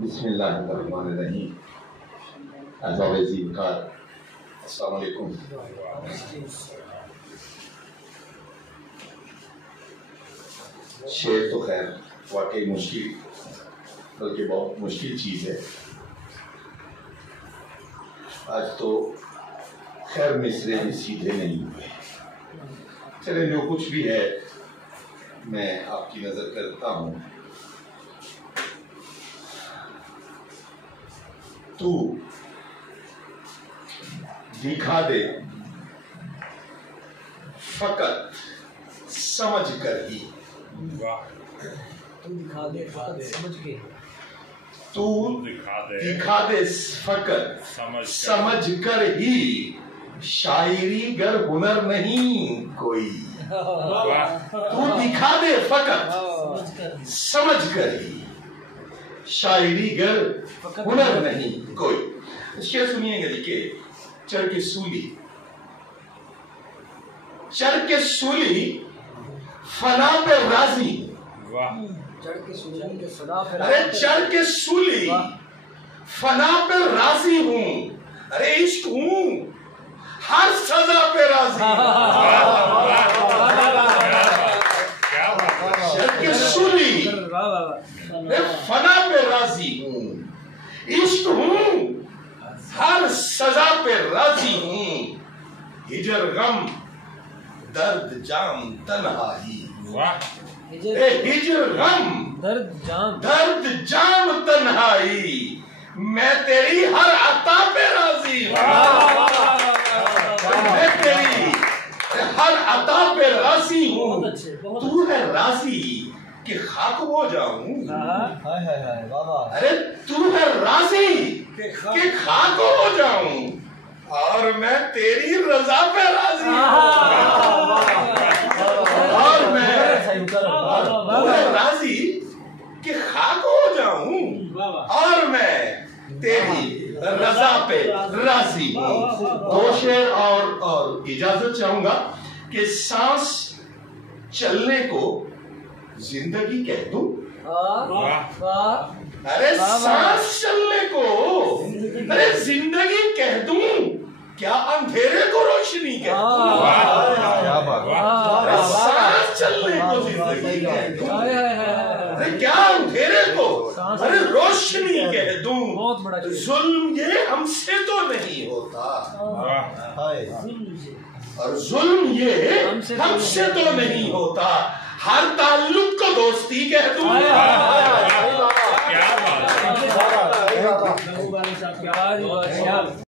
बिस्मिल्लाहिर्रहमानिर्रहीम। अस्सलाम वालेकुम। शेर तो खैर वाकई मुश्किल, बल्कि बहुत मुश्किल चीज़ है। आज तो खैर मिसरे भी सीधे नहीं हुए। चले, जो कुछ भी है मैं आपकी नजर करता हूं। तू दिखा दे फकत समझ कर ही। तू दिखा दे फकत समझ के। तू दिखा दे फकत समझ कर ही। शायरी गर हुनर नहीं कोई। तू दिखा दे फकत समझ कर ही। शायरी गर हुनर नहीं कोई। शेर सुनिएगा जी के चढ़ के सूली फना पे राजी। चढ़ के सूली के फना पे। अरे चढ़ के सूली फना पे राजी हूँ। अरे इश्क हूँ हर सजा पे राजी। चढ़ के सूली फना पे राजी हूँ। इश्क हूँ हर सजा पे राजी हूँ। हिजर गम दर्द जाम तन्हाई। हिजर गम दर्द जाम तन्हाई। मैं तेरी हर अता पे राजी हूँ। मैं तेरी हर अता पे राजी हूँ। तू है राजी कि खाक हो जाऊं। अरे तू है राजी कि खाक हो जाऊं और मैं तेरी रजा पे राजी हूं। और मैं तू है राजी कि खाक हो जाऊं और मैं तेरी रजा पे राजी हूं। दो शेर और इजाजत चाहूंगा कि सांस चलने को जिंदगी कह दूं। अरे सांस चलने को अरे जिंदगी कह दूं। क्या अंधेरे को रोशनी कह दूं। अरे सांस चलने को जिंदगी कह दूं। अरे क्या अंधेरे को अरे रोशनी कह दूं। जुल्म ये हमसे तो नहीं होता और जुल्म ये हमसे तो नहीं होता। हर ताल्लुक को दोस्ती कह दूं। क्या बात है।